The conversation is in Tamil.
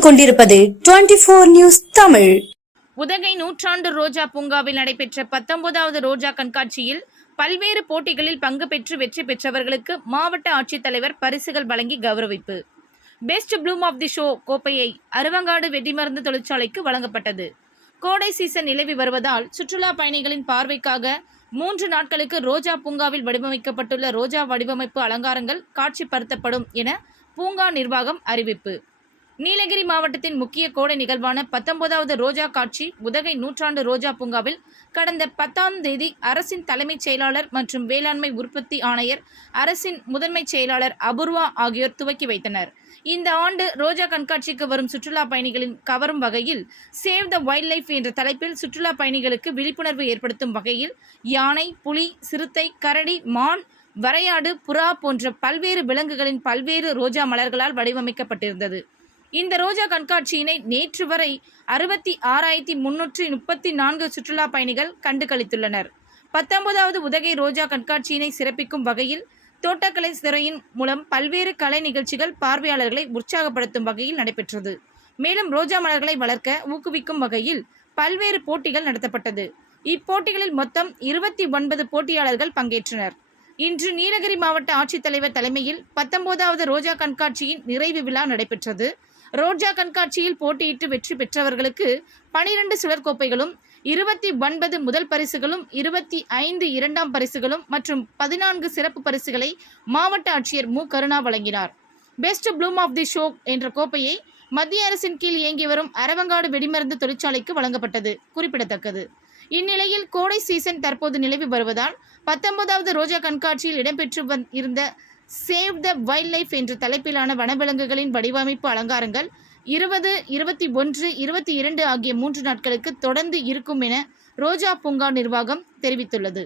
பார்த்துக் கொண்டிருப்பது 24 நியூஸ் தமிழ். உதகை நூற்றாண்டு ரோஜா பூங்காவில் நடைபெற்ற 19வது ரோஜா கண்காட்சியில் பல்வேறு போட்டிகளில் பங்கு பெற்று வெற்றி பெற்றவர்களுக்கு மாவட்ட ஆட்சித்தலைவர் பரிசுகள் வழங்கி கௌரவிப்பு. Best bloom of the show கோப்பையை அருவங்காடு வெடிமருந்து தொழிற்சாலைக்கு வழங்கப்பட்டது. கோடை சீசன் நிலவி வருவதால் சுற்றுலா பயணிகளின் பார்வைக்காக 3 நாட்களுக்கு ரோஜா பூங்காவில் வடிவமைக்கப்பட்டுள்ள ரோஜா வடிவமைப்பு அலங்காரங்கள் காட்சிப்படுத்தப்படும் என பூங்கா நிர்வாகம் அறிவிப்பு. நீலகிரி மாவட்டத்தின் முக்கிய கோடை நிகழ்வான 19வது ரோஜா காட்சி உதகை நூற்றாண்டு ரோஜா பூங்காவில் கடந்த 10ஆம் தேதி அரசின் தலைமைச் செயலாளர் மற்றும் வேளாண்மை உற்பத்தி ஆணையர், அரசின் முதன்மைச் செயலாளர் அபூர்வா ஆகியோர் துவக்கி வைத்தனர். இந்த ஆண்டு ரோஜா கண்காட்சிக்கு வரும் சுற்றுலா பயணிகளின் கவரும் வகையில் சேவ் த வைல்ட் லைஃப் என்ற தலைப்பில் சுற்றுலா பயணிகளுக்கு விழிப்புணர்வு ஏற்படுத்தும் வகையில் யானை, புலி, சிறுத்தை, கரடி, மான், வரையாடு, புறா போன்ற பல்வேறு விலங்குகளின் பல்வேறு ரோஜா மலர்களால் வடிவமைக்கப்பட்டிருந்தது. இந்த ரோஜா கண்காட்சியினை நேற்று வரை 66,334 சுற்றுலா பயணிகள் கண்டு களித்துள்ளனர். 19வது உதகை ரோஜா கண்காட்சியினை சிறப்பிக்கும் வகையில் தோட்டக்கலை துறையின் மூலம் பல்வேறு கலை நிகழ்ச்சிகள் பார்வையாளர்களை உற்சாகப்படுத்தும் வகையில் நடைபெற்றது. மேலும் ரோஜா மலர்களை வளர்க்க ஊக்குவிக்கும் வகையில் பல்வேறு போட்டிகள் நடத்தப்பட்டது. இப்போட்டிகளில் மொத்தம் 29 போட்டியாளர்கள் பங்கேற்றனர். இன்று நீலகிரி மாவட்ட ஆட்சித்தலைவர் தலைமையில் 19வது ரோஜா கண்காட்சியின் நிறைவு விழா நடைபெற்றது. ரோஜா கண்காட்சியில் போட்டியிட்டு வெற்றி பெற்றவர்களுக்கு 12 சுழற்கோப்பைகளும், 29 முதல் பரிசுகளும், 25 இரண்டாம் பரிசுகளும் மற்றும் 14 சிறப்பு பரிசுகளை மாவட்ட ஆட்சியர் மு. கருணா வழங்கினார். Best bloom of the show என்ற கோப்பையை மத்திய அரசின் கீழ் இயங்கி வரும் அரவங்காடு வெடிமருந்து தொழிற்சாலைக்கு வழங்கப்பட்டது குறிப்பிடத்தக்கது. இந்நிலையில் கோடை சீசன் தற்போது நிலவி வருவதால் 19வது ரோஜா கண்காட்சியில் இடம்பெற்று இருந்த சேவ் த வைல்ட் லைஃப் என்ற தலைப்பிலான வனவிலங்குகளின் வடிவமைப்பு அலங்காரங்கள் 20, 21, 22 ஆகிய 3 நாட்களுக்கு தொடர்ந்து இருக்கும் என ரோஜா பூங்கா நிர்வாகம் தெரிவித்துள்ளது.